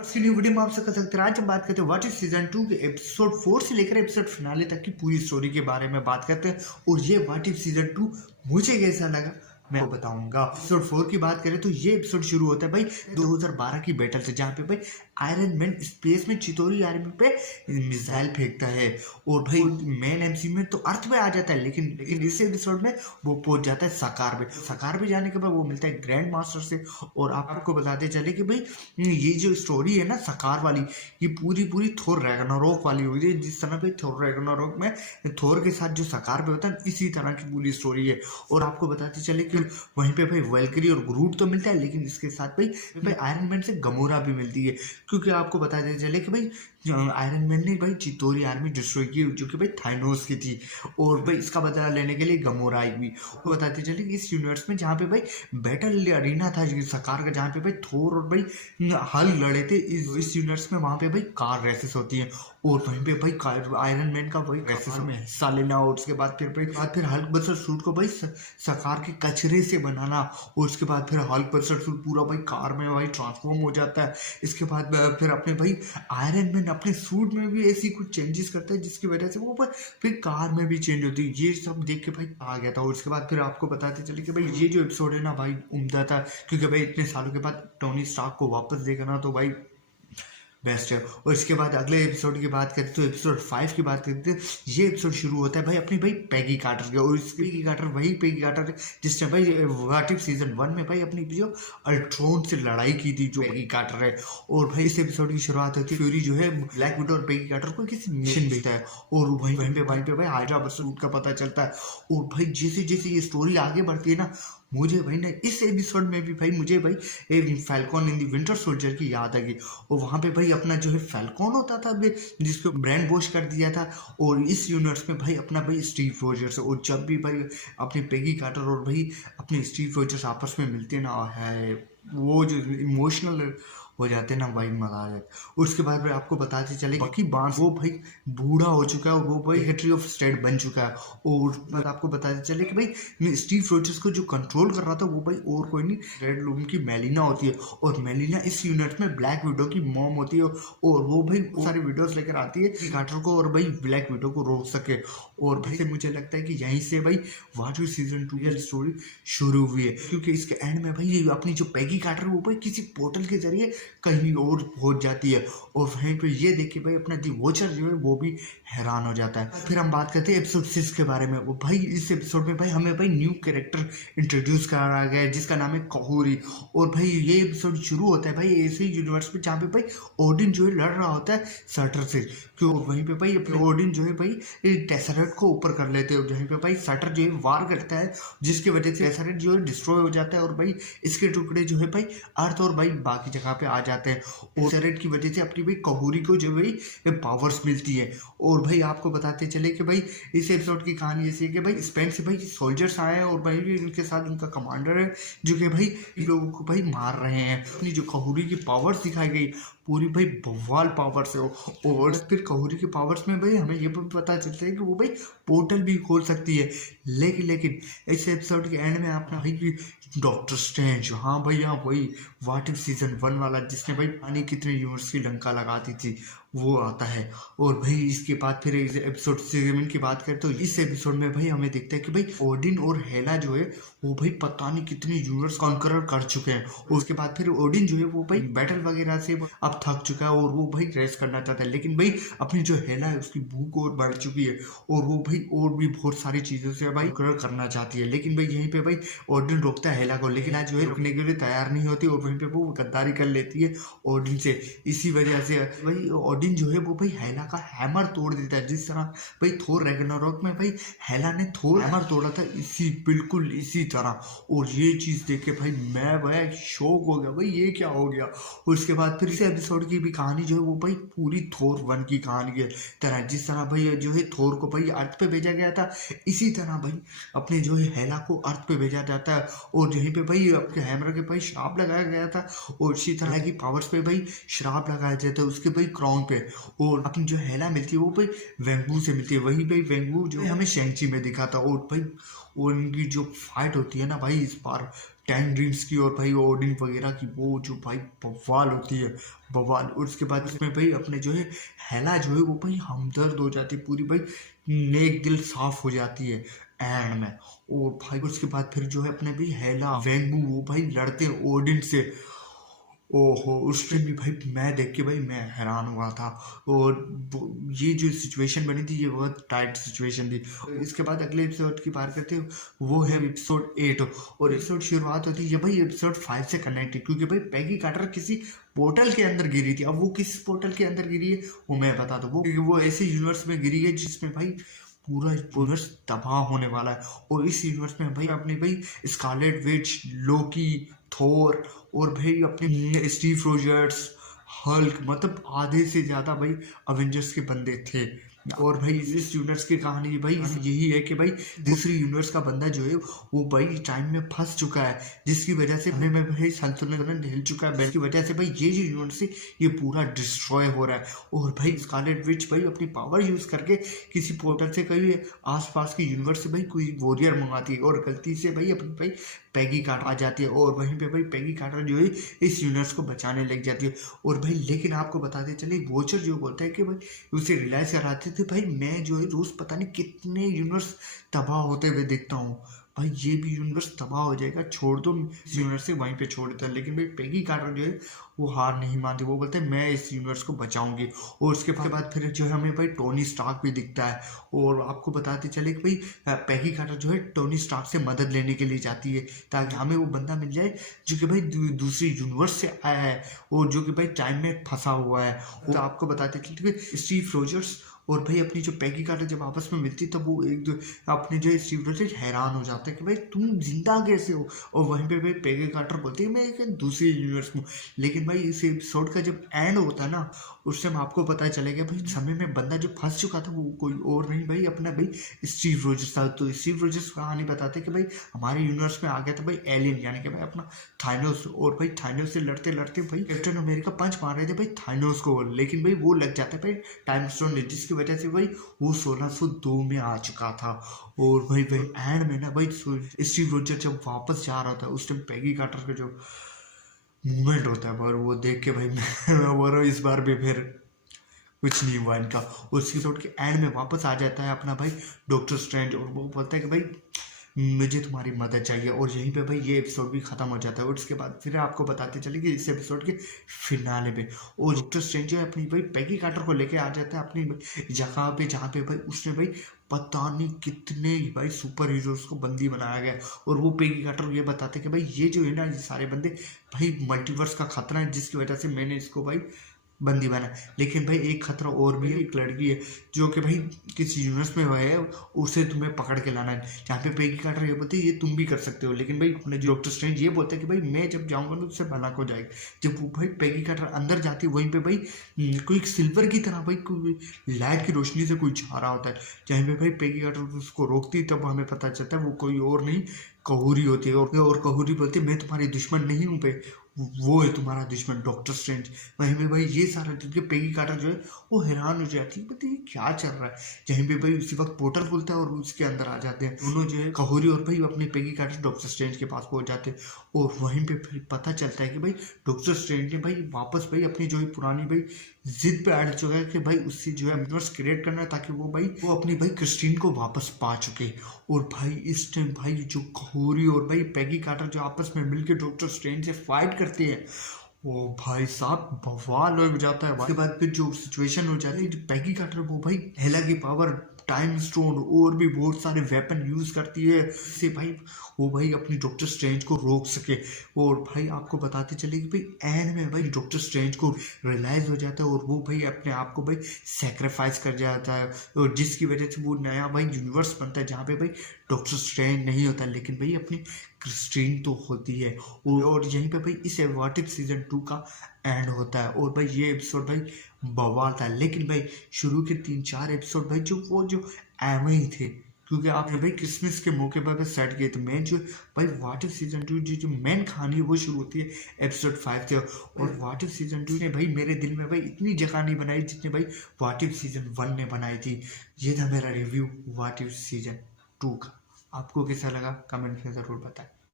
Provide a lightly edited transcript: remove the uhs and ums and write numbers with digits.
आज की new video में आपसे कर सकते हैं। आज हम बात करते हैं व्हाट इज सीजन 2 के एपिसोड 4 से लेकर एपिसोड फिनाले तक की पूरी स्टोरी के बारे में बात करते हैं। और ये व्हाट इज सीजन 2 मुझे कैसा लगा मैं आपको बताऊंगा। एपिसोड 4 की बात करें तो ये एपिसोड शुरू होता है भाई 2012 की बैटल से, जहाँ पे भाई आयरन मैन स्पेस में चितौरी आर्मी पे मिसाइल फेंकता है और भाई मेन एमसीयू में तो अर्थ पे आ जाता है, लेकिन इस एपिसोड में वो पहुंच जाता है सकार पे। सकार पे जाने के बाद वो मिलता है ग्रैंड मास्टर से और आपको बताते चले कि भाई ये जो स्टोरी है ना सकार वाली, ये पूरी थोर रैग्नारोक वाली हुई है। जिस तरह पे थोर रैग्नारोक में थोर के साथ जो सकार पे होता है इसी तरह की पूरी स्टोरी है। और आपको बताते चले कि वहीं पे भाई वेलकरी और ग्रूट तो मिलता है, लेकिन इसके साथ भाई आयरन मैन से गमोरा भी मिलती है, क्योंकि आपको बताते चले कि भाई आयरन मैन ने भाई चितौरी आर्मी डिस्ट्रॉय की जो कि भाई थाइनोस की थी, और भाई इसका बदला लेने के लिए गमोरा आई हुई। वो बताते चले कि इस यूनिवर्स में जहाँ पे भाई बैटल अरीना था सकार का, जहाँ पे भाई थोर और भाई हल लड़े थे, इस यूनिवर्स में वहाँ पे भाई कार रेसेस होती हैं और वहीं पे भाई आयरन मैन का वही रेसेस में हिस्सा लेना और उसके बाद फिर हल्क बस्टर सूट को भाई सकार के कचरे से बनाना, और उसके बाद फिर हल्क बस्टर सूट पूरा भाई कार में भाई ट्रांसफॉर्म हो जाता है। इसके बाद फिर अपने भाई आयरन मैन अपने सूट में भी ऐसी कुछ चेंजेस करता है जिसकी वजह से वो फिर कार में भी चेंज होती है। ये सब देख के भाई आ गया था। और उसके बाद फिर आपको बताते चले कि भाई ये जो एपिसोड है ना भाई उम्दा था, क्योंकि भाई इतने सालों के बाद टोनी स्टार्क को वापस देखना तो भाई बेस्ट है। और इसके बाद अगले एपिसोड की बात करते तो एपिसोड 5 की बात करते हैं। ये एपिसोड शुरू होता है भाई अपनी भाई पैगी कार्टर के, और इस पैगी कार्टर वही पैगी कार्टर जिसने भाई व्हाट इफ सीजन 1 में भाई अपनी जो अल्ट्रॉन से लड़ाई की थी जो पैगी कार्टर है। और भाई इस एपिसोड की शुरुआत होती है फ्यूरी जो है ब्लैक विडो और पैगी कार्टर को किसी मिशन भेजता है, और वहीं पे भाई हाइड्रा बस्टर का पता चलता है। और भाई जैसे जैसे ये स्टोरी आगे बढ़ती है ना, मुझे भाई ना इस एपिसोड में भी भाई मुझे भाई फैल्कॉन इन दी विंटर सोल्जर की याद आ गई। और वहाँ पे भाई अपना जो है फैल्कॉन होता था जिसको ब्रेन वॉश कर दिया था, और इस यूनिवर्स में भाई अपना भाई स्टीव रोजर्स। और जब भी भाई अपनी पेगी कार्टर और भाई अपने स्टीव रोजर्स आपस में मिलते हैं ना, है वो जो इमोशनल हो जाते हैं ना भाई, मजा आ जाता है। उसके बाद भाई आपको बताते चले बकी बार्न्स वो भाई बूढ़ा हो चुका है और वो भाई सेक्रेटरी ऑफ स्टेट बन चुका है। और आपको बताते चले कि भाई स्टीव रोजर्स को जो कंट्रोल कर रहा था वो भाई और कोई नहीं रेड लूम की मेलिना होती है, और मेलिना इस यूनिट में ब्लैक विडो की मॉम होती है। और वो भाई सारी वीडियोस लेकर आती है कार्टर को और भाई ब्लैक विडो को रोक सके। और भाई मुझे लगता है कि यहीं से भाई व्हाट इज सीजन 2 की स्टोरी शुरू हुई है, क्योंकि इसके एंड में भाई अपनी जो पैगी कार्टर है वो भाई किसी पोर्टल के जरिए कहीं और पहुंच जाती है। और वहीं पे ये देखिए भाई अपना दी वॉचर जो है वो भी हैरान हो जाता है। फिर हम बात करते हैं एपिसोड 6 के बारे में। वो भाई इस एपिसोड में भाई हमें भाई न्यू कैरेक्टर इंट्रोड्यूस कराया गया है जिसका नाम है कहूरी। और भाई ये एपिसोड शुरू होता है भाई ऐसे यूनिवर्स में जहाँ पे भाई ओडिन जो है लड़ रहा होता है सटर से, क्यों वहीं पे भाई अपने ओडिन जो है भाई टेसरेट को ऊपर कर लेते हैं, जहीं पे भाई सटर जो है वार करता है जिसकी वजह से टेसरेट जो है डिस्ट्रॉय हो जाता है, और भाई इसके टुकड़े जो है भाई अर्थ और भाई बाकी जगह पे आ जाते हैं। और टेसरेट की वजह से अपनी भाई कहूरी को जो भाई पावर्स मिलती है। और भाई आपको बताते चले कि भाई इस एपिसोड की कहानी ऐसी है कि भाई स्पेन से भाई सोल्जर्स आए हैं और भाई इनके साथ उनका कमांडर है जो कि भाई लोगों को भाई मार रहे हैं। अपनी जो कहूरी की पावर्स दिखाई गई पूरी भाई बवाल पावर्स है। और फिर कहूरी के पावर्स में भाई हमें ये भी पता चलता है कि वो भाई पोर्टल भी खोल सकती है। लेकिन इस एपिसोड के एंड में आपने भाई डॉक्टर स्ट्रेंज, हाँ भाई हाँ वही व्हाट इफ सीजन 1 वाला जिसने भाई पानी कितने यूनिवर्स की लंका लगाती थी वो आता है। और भाई इसके बाद फिर एपिसोड 7 की बात करें तो इस एपिसोड में भाई हमें दिखता है कि भाई ओडिन और हेला जो है वो भाई पता नहीं कितने यूनिवर्स कॉन्करर कर चुके हैं। और उसके बाद फिर ओडिन जो है वो भाई बैटल वगैरह से अब थक चुका है और वो भाई रेस्ट करना चाहता है, लेकिन भाई अपनी जो हेला है उसकी भूख और बढ़ चुकी है और वो भाई और भी बहुत सारी चीजों से भाई करना चाहती है। लेकिन भाई यहीं पे भाई ओडिन रोकता है हेला को, लेकिन आज जो है रुकने के लिए तैयार नहीं होती और वहीं पे वो गद्दारी कर लेती है ओडिन से। इसी वजह से भाई ओडिन जो है वो भाई हेला का हैमर तोड़ देता है, जिस तरह भाई थोर रैग्नारोक में भाई हेला ने थोर हैमर तोड़ा था बिल्कुल इसी तरह। और ये चीज देख के भाई मैं भाई शौक हो गया भाई ये क्या हो गया। और उसके बाद फिर इस एपिसोड की भी कहानी जो है वो भाई पूरी थोर 1 की कहानी के तरह, जिस तरह भाई जो है थोर को भाई अर्थ पे भेजा गया था इसी तरह भाई अपने जो है हेला को अर्थ पे भेजा जाता है। और यहीं पे भाई अपने हैमर के भाई श्राप लगाया गया था और इसी तरह की पावर्स पे भाई श्राप लगाया जाता है उसके भाई क्राउन पे। और अपनी जो हेला मिलती है वो भाई वेंगू से मिलती है, वही भाई वेंगू जो हमें शेंगची में दिखा था। और भाई और इनकी जो फाइट होती है ना भाई इस बार 10 ड्रीम्स की और भाई ओडिन वगैरह की, वो जो भाई बवाल होती है, बवाल। और उसके बाद उसमें भाई अपने जो है हेला जो है वो भाई हमदर्द हो जाती है पूरी, भाई नेक दिल साफ हो जाती है एंड में। और भाई उसके बाद फिर जो है अपने भाई हेला वेंगू वो भाई लड़ते हैं ओडिन से। ओहो, उस टाइम भी भाई मैं देख के भाई मैं हैरान हुआ था। और ये जो सिचुएशन बनी थी ये बहुत टाइट सिचुएशन थी। इसके बाद अगले एपिसोड की बात करते हैं, वो है एपिसोड 8। और एपिसोड शुरुआत होती है भाई एपिसोड 5 से कनेक्टेड, क्योंकि भाई पैगी कार्टर किसी पोर्टल के अंदर गिरी थी। अब वो किस पोर्टल के अंदर गिरी है वो मैं बता दूं, वो क्योंकि वो ऐसे यूनिवर्स में गिरी है जिसमें भाई पूरा यूनिवर्स तबाह होने वाला है। और इस यूनिवर्स में भाई अपने भाई स्कारलेट विच, लोकी, थोर और भाई अपने स्टीव रोजर्स, हल्क, मतलब आधे से ज्यादा भाई अवेंजर्स के बंदे थे। और भाई इस यूनिवर्स की कहानी भाई यही है कि भाई दूसरी यूनिवर्स का बंदा जो है वो भाई टाइम में फंस चुका है, जिसकी वजह से हमें में भाई संतुलन हिल चुका है, जिसकी वजह से भाई ये जो यूनिवर्स है ये पूरा डिस्ट्रॉय हो रहा है। और भाई स्कारलेट विच भाई अपनी पावर यूज करके किसी पोर्टल से कहीं आसपास के यूनिवर्स से भाई कोई वॉरियर मंगाती है और गलती से भाई अपनी भाई पैगी कार्टर आ जाती है। और वहीं पे भाई पैगी कार्टर जो है इस यूनिवर्स को बचाने लग जाती है। और भाई लेकिन आपको बताते चले वॉचर जो बोलता है कि भाई उसे रियलाइज कराते थे भाई मैं जो है रोज पता नहीं कितने यूनिवर्स तबाह होते हुए देखता हूँ, भाई ये भी यूनिवर्स तबाह हो जाएगा, छोड़ दो इस यूनिवर्स से, वहीं पे छोड़ देता है। लेकिन भाई पैगी कार्टर जो है वो हार नहीं मानती, वो बोलते हैं मैं इस यूनिवर्स को बचाऊंगी। और उसके बाद फिर जो है हमें भाई टोनी स्टार्क भी दिखता है। और आपको बताते चले कि भाई पैगी कार्टर जो है टोनी स्टार्क से मदद लेने के लिए जाती है ताकि हमें वो बंदा मिल जाए जो कि भाई दूसरी यूनिवर्स से आया है और जो कि भाई टाइम में फंसा हुआ है। तो आपको बताते चले कि स्टीव रोजर्स और भाई अपनी जो पैगी कार्टर जब आपस में मिलती तब वो एक दो अपने जो स्टीव रोजर्स हैरान हो जाता है कि भाई तुम जिंदा कैसे हो। और वहीं पे भाई पैगी कार्टर बोलती है मैं एक दूसरी यूनिवर्स में। लेकिन भाई इस एपिसोड का जब एंड होता है ना उस टाइम आपको पता चलेगा भाई समय में बंदा जो फंस चुका था वो कोई और नहीं भाई अपना भाई स्टीव रोजर्स था। तो स्टीव रोजर्स कहानी बताते कि भाई हमारे यूनिवर्स में आ गया था भाई एलियन, यानी कि भाई अपना थाइनोस। और भाई थाइनोस से लड़ते लड़ते भाई कैप्टन अमेरिका पंच मार रहे थे भाई थाइनोस को, लेकिन भाई वो लग जाता है भाई टाइम स्टोन, जिसकी वजह से भाई वो 1602 में आ चुका था। और भाई एंड में ना भाई स्टीव रोजर जब वापस जा रहा था उस टाइम पैगी कार्टर का जो मूवमेंट होता है पर वो देख के भाई मैं इस बार भी फिर कुछ नहीं हुआ इनका। उसकी एपिसोड के एंड में वापस आ जाता है अपना भाई डॉक्टर स्ट्रेंज और वो बोलता है कि भाई मुझे तुम्हारी मदद चाहिए। और यहीं पे भाई ये एपिसोड भी खत्म हो जाता है। और उसके बाद फिर आपको बताते चले कि इस एपिसोड के फिनाले में और डॉक्टर स्ट्रेंज अपनी भाई पैगी कार्टर को लेके आ जाता है अपनी जगह पे जहाँ पे भाई उसने भाई पता नहीं कितने भाई सुपर हीरोज को बंदी बनाया गया। और वो पैगी कार्टर ये बताते कि भाई ये जो है ना ये सारे बंदे भाई मल्टीवर्स का खतरा है, जिसकी वजह से मैंने इसको भाई बंदी बना। लेकिन भाई एक खतरा और भी है, एक लड़की है जो कि भाई किसी यूनिवर्स में है उसे तुम्हें पकड़ के लाना है। जहाँ पे पैगी कार्टर ये बोलती है ये तुम भी कर सकते हो, लेकिन भाई अपने डॉक्टर स्ट्रेंज ये बोलते हैं कि भाई मैं जब जाऊंगा ना उससे भला हो जाएगा। जब वो भाई पैगी कार्टर अंदर जाती है वहीं पे भाई कोई सिल्वर की तरह भाई कोई लाइट की रोशनी से कोई जा रहा होता है, जहाँ पे भाई पैगी कार्टर उसको रोकती है तब हमें पता चलता है वो कोई और नहीं कहूरी होती है। और कहूरी बोलती है मैं तुम्हारी दुश्मन नहीं हूँ पे वो है तुम्हारा दुश्मन डॉक्टर स्ट्रेंज। वहीं पे भाई ये सारा क्योंकि पैगी कार्टर जो है वो हैरान हो जाती है बताइए क्या चल रहा है। जहीं पे भाई उसी वक्त पोर्टल खुलता है और उसके अंदर आ जाते हैं दोनों जो है कहूरी और भाई अपने पैगी कार्टर डॉक्टर स्ट्रेंज के पास पहुंच जाते हैं। और वहीं पे फिर पता चलता है कि भाई डॉक्टर स्ट्रेंज ने भाई वापस भाई अपनी जो है पुरानी भाई जिद पे अड़ चुका है कि भाई उससे जो है यूनिवर्स क्रिएट करना है ताकि वो अपनी भाई क्रिस्टीन को वापस पा चुके। और भाई इस टाइम भाई जो कहूरी और भाई पैगी कार्टर जो आपस में मिलकर डॉक्टर स्ट्रेंज से फाइट करते हैं वो भाई साहब बवाल हो जाता है। उसके बाद फिर जो सिचुएशन हो जाती है पैगी कार्टर वो भाई हेला की पावर, टाइम स्टोन और भी बहुत सारे वेपन यूज करती है जिससे भाई वो भाई अपनी डॉक्टर स्ट्रेंज को रोक सके। और भाई आपको बताते चले कि भाई एंड में भाई डॉक्टर स्ट्रेंज को रियलाइज हो जाता है और वो भाई अपने आप को भाई सेक्रीफाइस कर जाता है और जिसकी वजह से वो नया भाई यूनिवर्स बनता है जहाँ पे भाई डॉक्टर स्ट्रेंज नहीं होता लेकिन भाई अपनी क्रिस्टीन तो होती है। और यहीं पे भाई इस व्हाट इफ सीजन 2 का एंड होता है। और भाई ये एपिसोड भाई बवाल था, लेकिन भाई शुरू के 3-4 एपिसोड भाई जो एवं ही थे क्योंकि आपने भाई क्रिसमस के मौके पर सेट किए। तो मैं जो भाई व्हाट इफ सीजन 2 जो मेन कहानी है वो शुरू होती है एपिसोड 5 से। और व्हाट इफ सीजन 2 ने भाई मेरे दिल में भाई इतनी जगह नहीं बनाई जितने भाई व्हाट इफ सीजन 1 ने बनाई थी। ये था मेरा रिव्यू व्हाट इफ सीजन 2 का। आपको कैसा लगा कमेंट में ज़रूर बताएं।